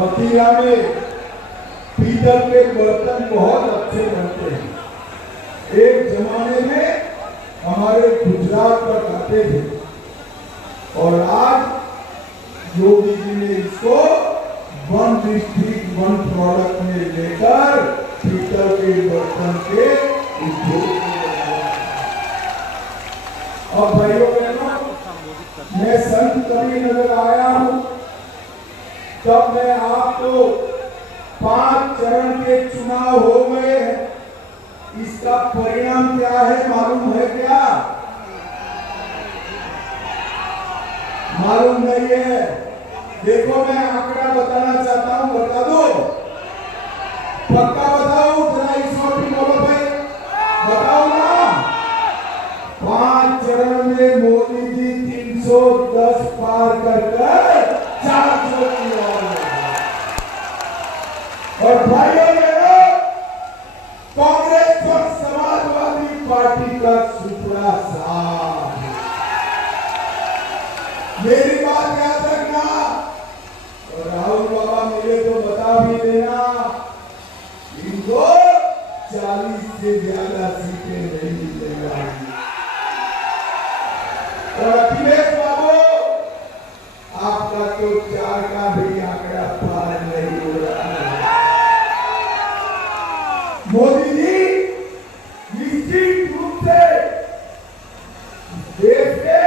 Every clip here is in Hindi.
मथुरा में पीतल के बर्तन बहुत अच्छे बनते हैं। एक जमाने में हमारे गुजरात पर खाते थे और आज योगी जी ने इसको वन डिस्ट्रिक्ट वन प्रोडक्ट में लेकर पीतल के बर्तन के उद्योग को लगाया। और भाइयों बहनों, मैं संत कभी नजर आया हूं तब मैं आपको 5 चरण के चुनाव हो गए हैं, इसका परिणाम क्या है मालूम है क्या? मालूम नहीं है। देखो मैं आंकड़ा बताना चाहता हूं, बता दो, पक्का बताओ, जरा इस वक्त बोलो भाई, बताओ ना। 5 चरण में मोदी जी 310 पार कर 400 की ओर। और भाइयों बहनों, कांग्रेस और समाजवादी पार्टी का सुपड़ा साफ। मेरी बात याद रखना और राहुल बाबा मिले तो बता भी देना, इनको 40 से ज्यादा सीटें नहीं मिलेगा। और अखिलेश बाबू, आपका तो 4 का भी आंकड़ा पार नहीं हो रहा है। मोदी जी निश्चित रूप से देश के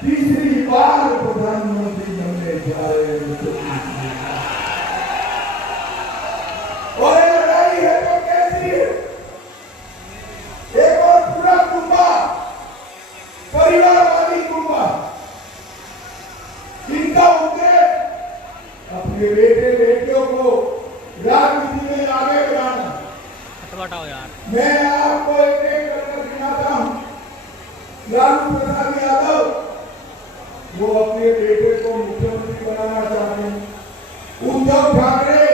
तीसरी बार प्रधानमंत्री बनने जा रहे हैं। और ये लड़ाई है तो कैसी है? एक और पूरा कुंभा, परिवारवादी कुंभा, इनका उद्देश्य अपने बेटे बेटियों को राजनीति में आगे बढ़ाना। मैं आपको एक एक करके गिनाता हूं। लालू प्रसाद यादव, वो अपने बेटे को मुख्यमंत्री बनाना चाहते हैं। उद्धव ठाकरे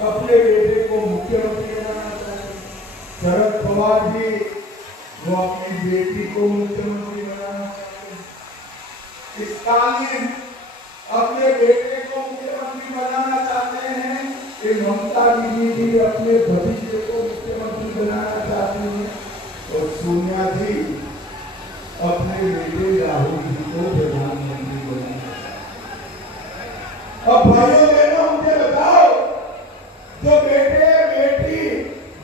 अपने बेटे को मुख्यमंत्री बनाना चाहते हैं। शरद पवार जी, वो अपनी बेटी को मुख्यमंत्री बनाना चाहते हैं। स्टालिन अपने बेटे को मुख्यमंत्री बनाना चाहते हैं। ममता दीदी भी अपने भतीजे को मुख्यमंत्री बनाना चाहती हैं। और सोनिया जी अपने बेटे राहुल जी को प्रधानमंत्री बनाना चाहती हैं। अब भाइयों बहनों, मुझे बताओ, जो बेटे बेटी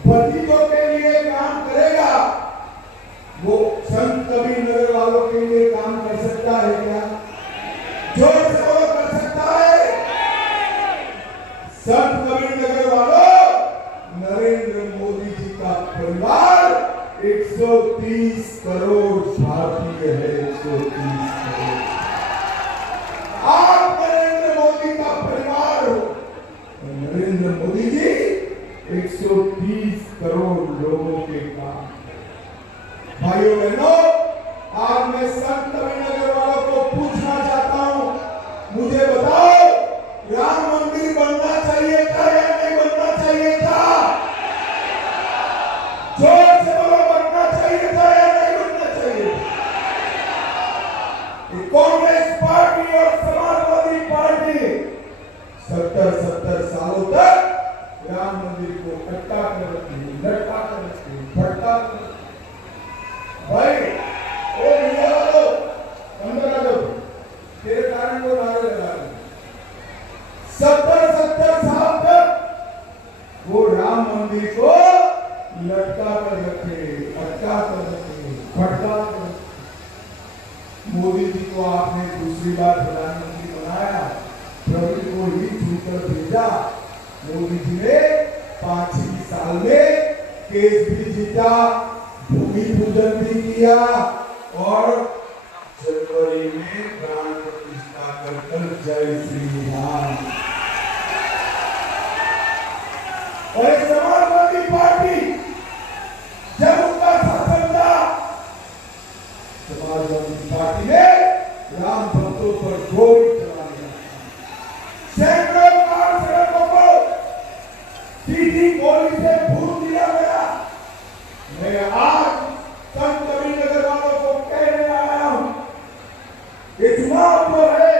भतीजों के लिए काम करेगा, वो संत कबीर नगर वालों के लिए काम कर सकता है क्या? जोर से बोलो, कर सकता है? संत कबीर नगर वालों, नरेंद्र मोदी जी का परिवार 130 करोड़ भारतीय है। 130 करोड़। आप नरेंद्र मोदी का परिवार हो, नरेंद्र मोदी जी 130 करोड़ लोगों के काम। भाइयों बहनों, आज मैं संत कबीर नगर वालों को पूछना चाहता हूं, मुझे बताओ, राम मंदिर बनना चाहिए था या नहीं बनना चाहिए था? जोर से बोलो, बनना चाहिए था या नहीं बनना चाहिए? कांग्रेस पार्टी और समाजवादी पार्टी 70 सालों तक राम मंदिर को कट्टा कर रखी, लटका कर रखी, भटका कर रखी। भाई ओ मीडिया वालों, अंदर आ जाओ, तेरे कारण को नारे लगा रहे। 70 साल तक वो राम मंदिर को लटका कर रखे, अटका कर रखे, भटका कर रखे। मोदी जी को आपने दूसरी बार प्रधानमंत्री बनाया, प्रवीण को ही छूकर भेजा। मोदी जी ने 5 ही साल में केस भी जीता, भूमि पूजन भी किया और जनवरी में प्राण प्रतिष्ठा कर जय श्री राम। और एक समाजवादी पार्टी जब उनका शासन था, समाजवादी पार्टी ने राम भक्तों पर गोली चला दिया। सैकड़ों कार सड़कों को सीधी गोली से भून दिया गया। मैं आज संत कबीर नगर वालों को कहने आया हूं, ये चुनाव जो है,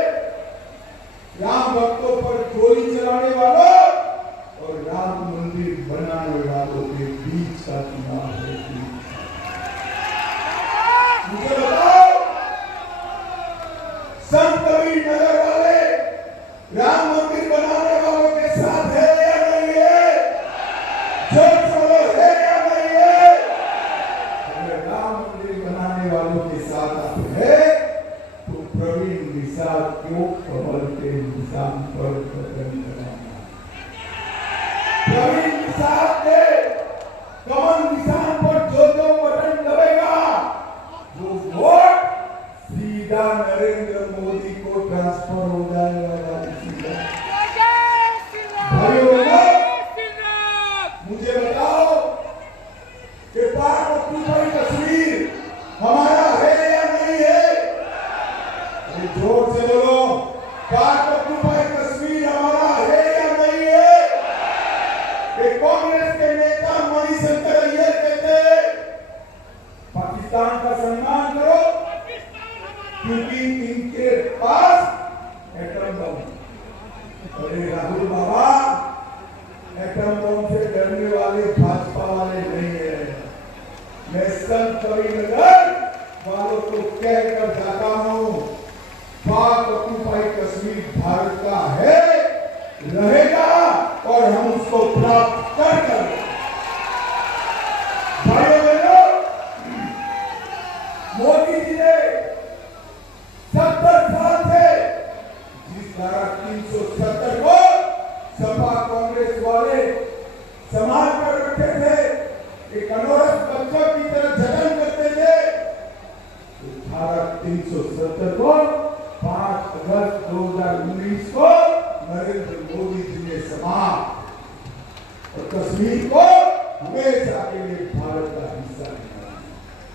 राम भक्तों पर गोली दिशा क्यों कमल के निशान पर कदम कराना। प्रवीण निषाद के कमल निशान पर जो बटन दबेगा वो वोट सीधा नरेंद्र मोदी को ट्रांसफर हो जाएगा। भाइयों मुझे बताओ कि पाक अक्टूबर कश्मीर हमारा है या नहीं है? जोर से बोलो, पाक अक्टूबर कश्मीर हमारा है या नहीं है? कि कांग्रेस के नेता मणिशंकर अय्यर कहते हैं पाकिस्तान का सम्मान करो क्योंकि इनके पास एटम बम। अरे राहुल बाबा, एटम बम से डरने वाले भाजपा वाले नहीं है। मैं संत कबीरनगर वालों को कहकर जाता हूं, पाक ऑक्युपाइड कश्मीर भारत का है, रहेगा और हम उसको प्राप्त कर भाइयों बहनों, मोदी जी ने 70 साल से जिस धारा 370 को सपा कांग्रेस वाले समाज पर रखे थे, एक अनोरथ बच्चों की तरह जतन करते थे, तो धारा 370 को 5 अगस्त 2019 को नरेंद्र मोदी जी ने समाप्त और कश्मीर को हमेशा के लिए भारत का हिस्सा किया।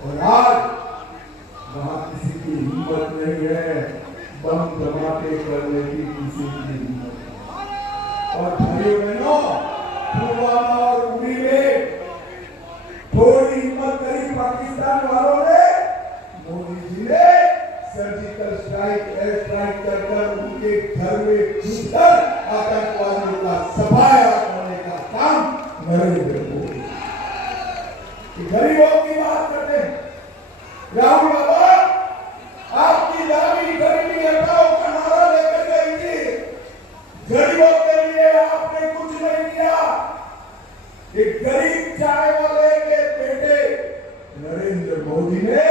और आज वहां किसी की हिम्मत नहीं है बम धमाके करने की, किसी की हिम्मत। और भाइयों बहनों, पुलवामा और उरी में थोड़ी हिम्मत करी पाकिस्तान वालों ने, मोदी जी ने सर्जिकल स्ट्राइक, एयर स्ट्राइक कर उनके घर में घुसकर आतंकवादियों का सफाया करने का काम नरेंद्र मोदी। गरीबों की बात करते हैं, राहुल बाबा आपकी दावी गरीबी हटाओ का नारा लेकर गई थी, गरीबों के लिए आपने कुछ नहीं किया। एक गरीब चाय वाले के बेटे नरेंद्र मोदी ने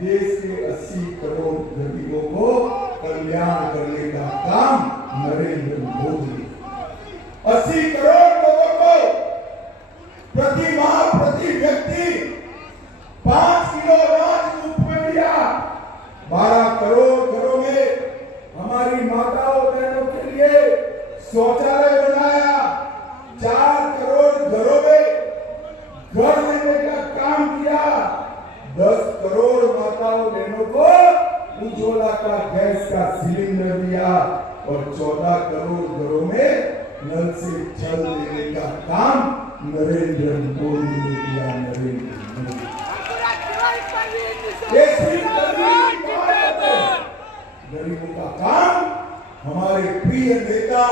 देश के 80 करोड़ गरीबों को कल्याण करने का काम नरेंद्र मोदी। 80 करोड़ लोगों को प्रति माह प्रति व्यक्ति 5 किलो अनाज मुफ्त में दिया। 12 करोड़ घरों में हमारी माताओं बहनों के लिए शौचालय बनाया। 4 करोड़ घरों में घर लेने का काम किया। 10 करोड़ माताओं बहनों को उज्ज्वला का गैस का सिलेंडर दिया और 14 करोड़ घरों में नल से जल देने का काम नरेंद्र मोदी ने किया। नरेंद्र मोदी गरीबों का काम हमारे प्रिय नेता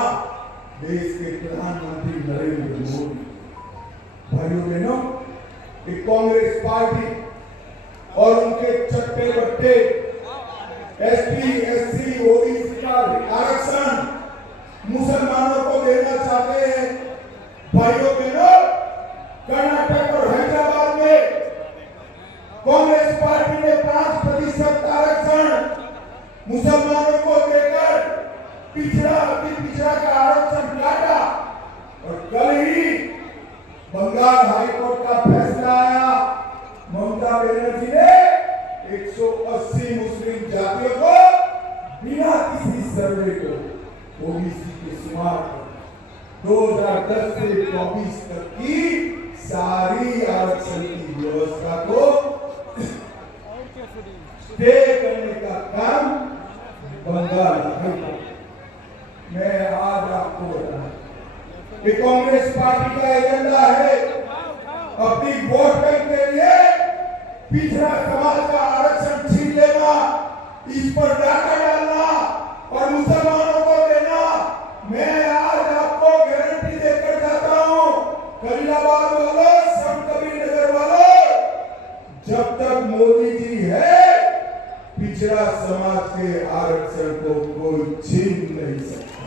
देश के प्रधानमंत्री नरेंद्र मोदी। भाइयों बहनों, एक कांग्रेस पार्टी और उनके चट्टे बट्टे एसटी, एससी, ओबीसी का आरक्षण मुसलमानों को देना चाहते हैं। भाइयों बहनों, कर्नाटक और हैदराबाद में कांग्रेस पार्टी ने 5% आरक्षण मुसलमानों को देकर पिछड़ा अति पिछड़ा का आरक्षण काटा। और कल ही बंगाल हाईकोर्ट का फैसला आया, ममता बनर्जी ने 180 मुस्लिम जातियों को बिना किसी सर्वे को ओबीसी के शुमार कर 2010 से 24 तक की सारी आरक्षण की व्यवस्था को स्टे करने का काम बंगाल हाईकोर्ट। मैं आज आपको बताऊं कि कांग्रेस पार्टी का एजेंडा है अपनी वोट बैंक के लिए पिछड़ा समाज का आरक्षण छीन लेना, इस पर डाका डालना और मुसलमानों को देना। मैं आज आपको गारंटी देकर जाता हूं, कलीलाबाद वालों, संत कबीरनगर वालों, जब तक मोदी जी है पिछड़ा समाज के आरक्षण को कोई छीन नहीं सकता,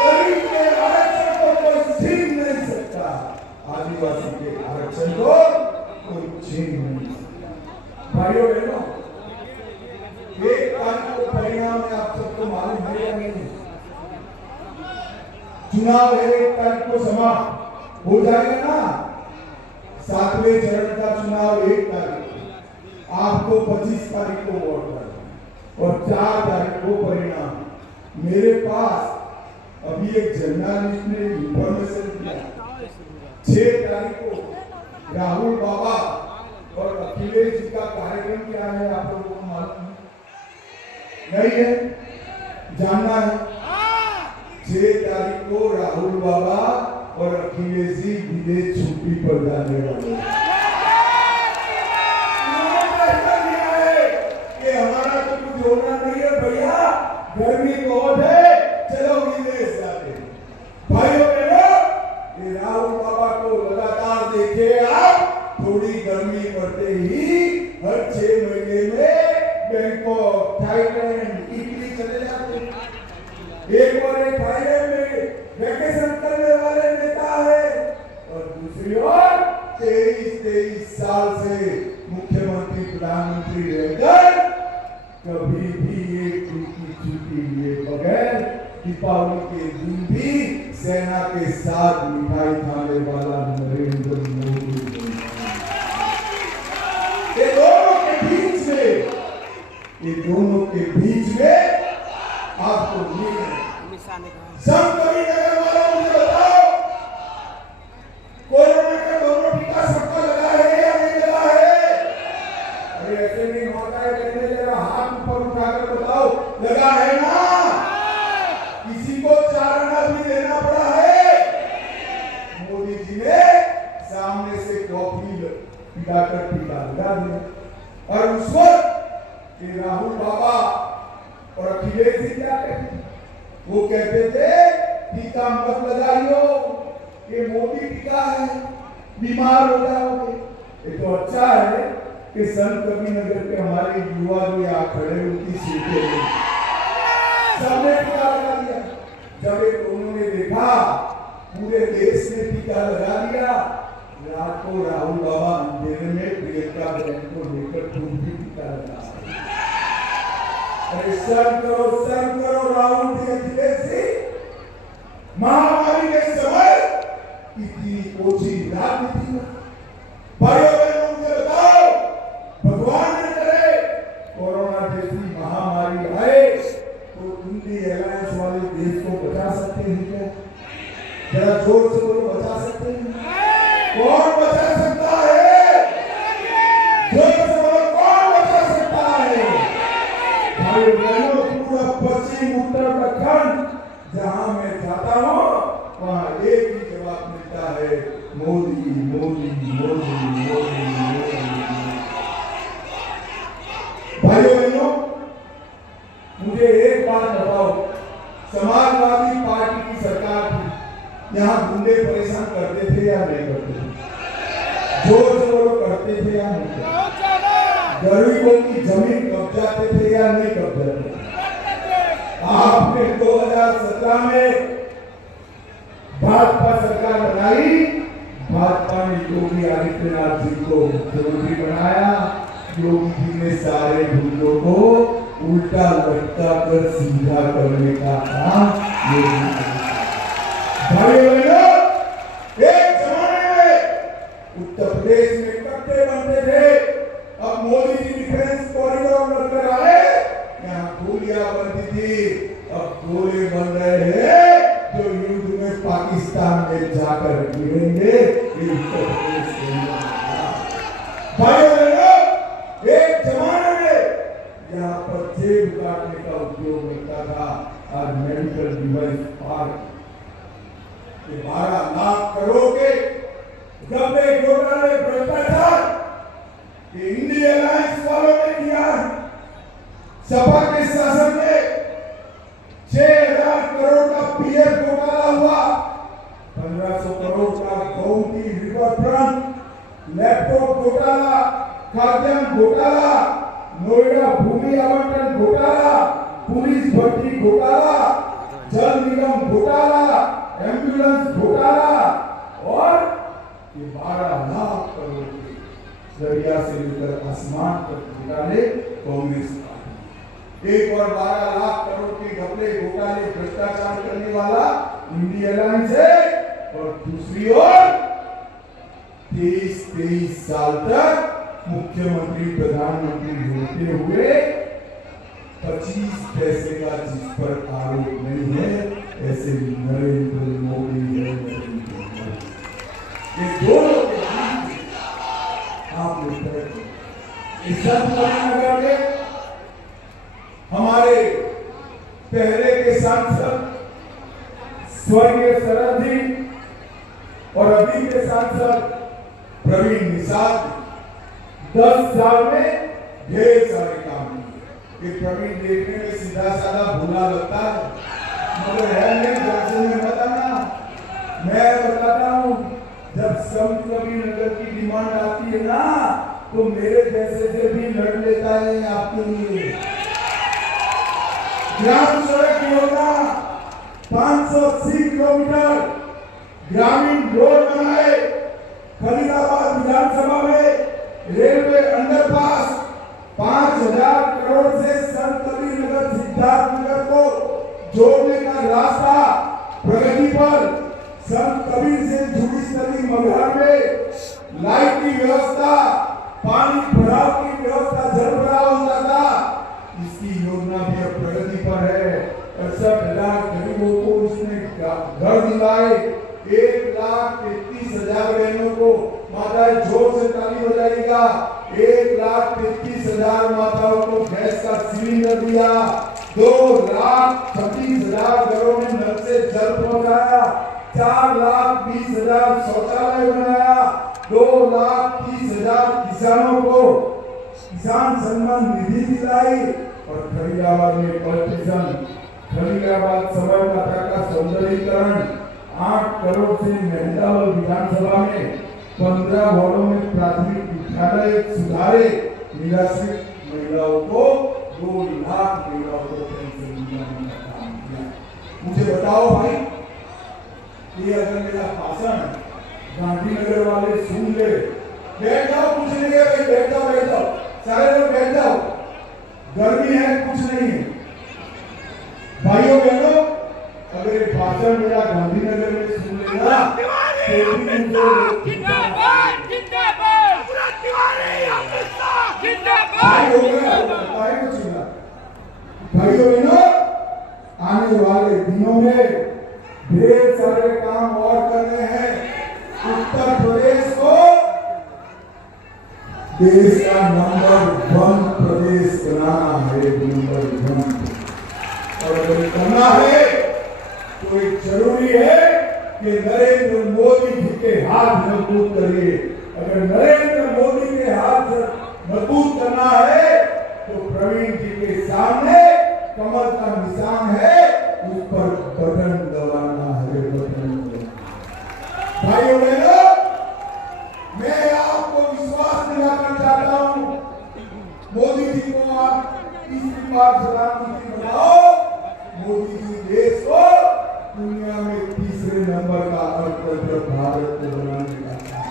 गरीब के आरक्षण को कोई छीन नहीं सकता, आदिवासी के आरक्षण को कोई छीन नहीं सकता। भाइयों बहनों, एक तारीख को चुनाव है 1 तारीख को समाप्त हो जाएगा ना, 7वें चरण का चुनाव 1 तारीख को, आपको 25 तारीख को वोट करना और 4 तारीख को परिणाम। मेरे पास अभी एक जर्नलिस्ट ने इंफॉर्मेशन दिया 6 तारीख को राहुल बाबा और अखिलेश जी का कार्यक्रम क्या है, आप लोगों को मालूम नहीं है? जानना है? 6 तारीख को राहुल बाबा और अखिलेश जी विदेश छुट्टी पर जाने वाले हैं। हमारा तो कुछ होना नहीं है भैया, गर्मी बहुत है, चलो विदेश जाते हैं। भाइयों बहनों, ये राहुल बाबा को लगातार देखे आप, थोड़ी गर्मी पड़ते ही हर 6 महीने में बैंकॉक, थाईलैंड, इटली चले जाते हैं। एक और एक थाईलैंड में वैकेशन करने वाले नेता है और दूसरी ओर 23 साल से मुख्यमंत्री प्रधानमंत्री रहकर कभी भी एक दिन की छुट्टी लिए बगैर दीपावली के दिन भी सेना के साथ मिठाई खाने वाला नरेंद्र मोदी। ये दोनों के बीच में आपको सब कभी नगर वालों मुझे बताओ, कोरोना का दोनों टीका सबका लगा है या नहीं लगा है? अरे ऐसे नहीं होता है, कहने जरा हाथ ऊपर उठाकर बताओ, लगा है ना? किसी को 4 आना भी देना पड़ा है। मोदी जी ने सामने से कॉफी पिलाकर टीका लगा दिया और उस वक्त राहुल बाबा और अखिलेश जी क्या कहते, वो कहते थे टीका मत लगाइयो, ये मोदी टीका है, बीमार हो जाओगे। ये तो अच्छा है कि संत कबीरनगर के हमारे युवा जो यहाँ खड़े उनकी सीटें सबने टीका लगा दिया। जब एक उन्होंने देखा पूरे देश ने टीका लगा दिया, रात को राहुल बाबा अंधेरे में प्रियंका बहन को लेकर खुद भी टीका लगा। अरे सर करो राहुल जी, अखिलेश जी, महामारी के समय इतनी ओछी राजनीति में भाइयों बहनों मुझे बताओ, भगवान ने करे कोरोना जैसी महामारी आए तो इंडी एलायंस वाले देश को बचा सकते हैं क्या? जरा जोर से बोलो, बचा सकते हैं? कौन बचा सकता है? जोर से बोलो, कौन बचा सकता है? भाइयों बहनों, पूरा पश्चिम उत्तराखंड जहां मैं जाता हूं वहां एक ही जवाब मिलता है, मोदी मोदी मोदी मोदी मोदी। भाइयों बहनों, मुझे एक बात बताओ, समाजवादी पार्टी की सरकार थी, यहाँ गुंडे परेशान करते थे या नहीं करते थे? जोर से बोलो, करते थे या नहीं करते? गरीबों की जमीन कब्जाते थे या नहीं कब्जाते? आपने 2017 में भाजपा सरकार बनाई, भाजपा ने योगी आदित्यनाथ जी को मुख्यमंत्री बनाया। योगी जी ने सारे गुंडों को उल्टा लटका कर सीधा करने का काम योगी भाइयों बहनों, एक जमाने में उत्तर प्रदेश में कट्टे बनते थे, अब मोदी जी डिफेंस कॉरिडोर बनकर आए, यहाँ गोलियां बनती थी, अब गोले बन रहे हैं जो युद्ध में पाकिस्तान में जाकर गिरेंगे। उत्तर प्रदेश भाइयों बहनों, एक जमाने में यहाँ पर जेब काटने का उद्योग मिलता था, आज medical device park 12 lakh crore के गब्बे घोटाले भ्रष्टाचार ये इंडिया एलायंस वालों ने किया। सपा के शासन में 6,000 करोड़ का पीएफ घोटाला हुआ, 1500 करोड़ का गोमती रिवर फ्रंट, लैपटॉप घोटाला, खाद्यान्न घोटाला, नोएडा भूमि आवंटन घोटाला, पुलिस भर्ती घोटाला, जल निगम घोटाला, एम्बुलेंस घोटाला और ये 12 लाख करोड़ के दरिया से लेकर आसमान तक घोटाले कांग्रेस पार्टी। एक और 12 लाख करोड़ के घपले घोटाले भ्रष्टाचार करने वाला इंडिया अलायंस है और दूसरी ओर 23 साल तक मुख्यमंत्री प्रधानमंत्री होते हुए 25 पैसे का जिस पर आरोप नहीं है ऐसे नरेंद्र मोदी है। ये दोनों के बीच आप इज्जत नगर में हमारे पहले के सांसद स्वर्गीय शरद जी और अभी के सांसद प्रवीण निषाद 10 साल में ढेर सारे काम किए। प्रवीण देखने में सीधा साधा भूला लगता है मगर है नहीं। जैसे में बताना मैं बताता हूँ, जब संत कबीर नगर की डिमांड आती है ना तो मेरे जैसे से भी लड़ लेता है आपके लिए। ग्राम सड़क योजना 580 किलोमीटर ग्रामीण रोड बनाए, फरीदाबाद विधानसभा में रेलवे अंडरपास 5000 करोड़ से संत कबीर नगर सिद्धार्थ नगर को जोड़ने का रास्ता प्रगति पर, संत कबीर से जुड़ी सभी मगहर में लाइट की व्यवस्था, पानी भराव की व्यवस्था, जल भराव होता था, इसकी योजना भी अब प्रगति पर है। 68,000 गरीबों को इसने घर दिलाए, 1,33,000 बहनों को, माताएं जोर से ताली बजाएगा, 1,33,000 माताओं को गैस का सिलेंडर दिया, 2,36,000 घरों में नल से जल पहुंचाया, 4,20,000 शौचालय बनाया, 2,30,000 किसानों को किसान सम्मान निधि दिलाई और फरीदाबाद में पॉलिटिशियन फरीदाबाद सभा माता का सौंदर्यीकरण 8 करोड़ से मेहंदावल विधानसभा में 15 वार्डों में प्राथमिक विद्यालय सुधारे, निराश्रित महिलाओं को 2 लाख महिलाओं को पेंशन दिलाने का काम किया। मुझे बताओ भाई, ये अगर मेरा भाषण गांधीनगर वाले सुन ले, बैठ जाओ, कुछ नहीं है भाई, बैठ जाओ, सारे लोग बैठ जाओ, गर्मी है, कुछ नहीं है। भाइयों बहनों, अगर ये भाषण मेरा गांधीनगर में सुन लेना भाइयों बहनों, आने वाले दिनों में ढेर सारे काम और करने हैं। उत्तर प्रदेश को देश का नंबर 1 प्रदेश बनाना है, नंबर 1। और अगर करना है तो ये जरूरी है कि नरेंद्र मोदी जी के हाथ मजबूत करिए। अगर नरेंद्र मोदी के हाथ मजबूत करना है तो प्रवीण जी के सामने कमल का निशान है, उस पर बटन दबाना है, बटन। भाइयों बहनों, मैं आपको विश्वास दिलाना चाहता हूं, मोदी जी को आप तीसरी बार प्रधानमंत्री बनाओ। मोदी जी देश को दुनिया में तीसरे नंबर का अर्थतंत्र भारत को बनाने का काम,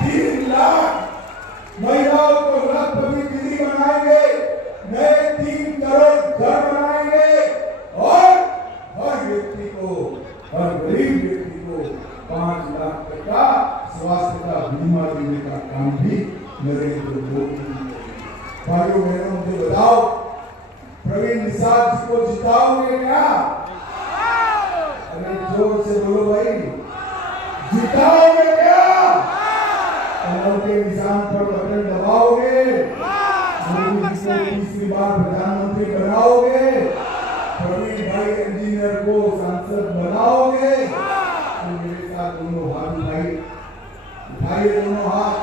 3 लाख महिलाओं को लखपति दीदी बनाएंगे, नए 3 करोड़ घर बनाएंगे और हर व्यक्ति को, हर गरीब व्यक्ति को 5 लाख तक का स्वास्थ्य का बीमा देने का काम भी नरेंद्र मोदी। भाइयों बहनों, मुझे बताओ, प्रवीण निषाद जी को जिताओगे क्या? अरे जोर से बोलो भाई, जिताओगे क्या? कमल के निशान पर बटन दबाओगे? मोदी जी को तीसरी बार प्रधानमंत्री बनाओगे? प्रवीण भाई इंजीनियर को सांसद बनाओगे? तो मेरे साथ दोनों हाथ उठाइए, दोनों हाथ।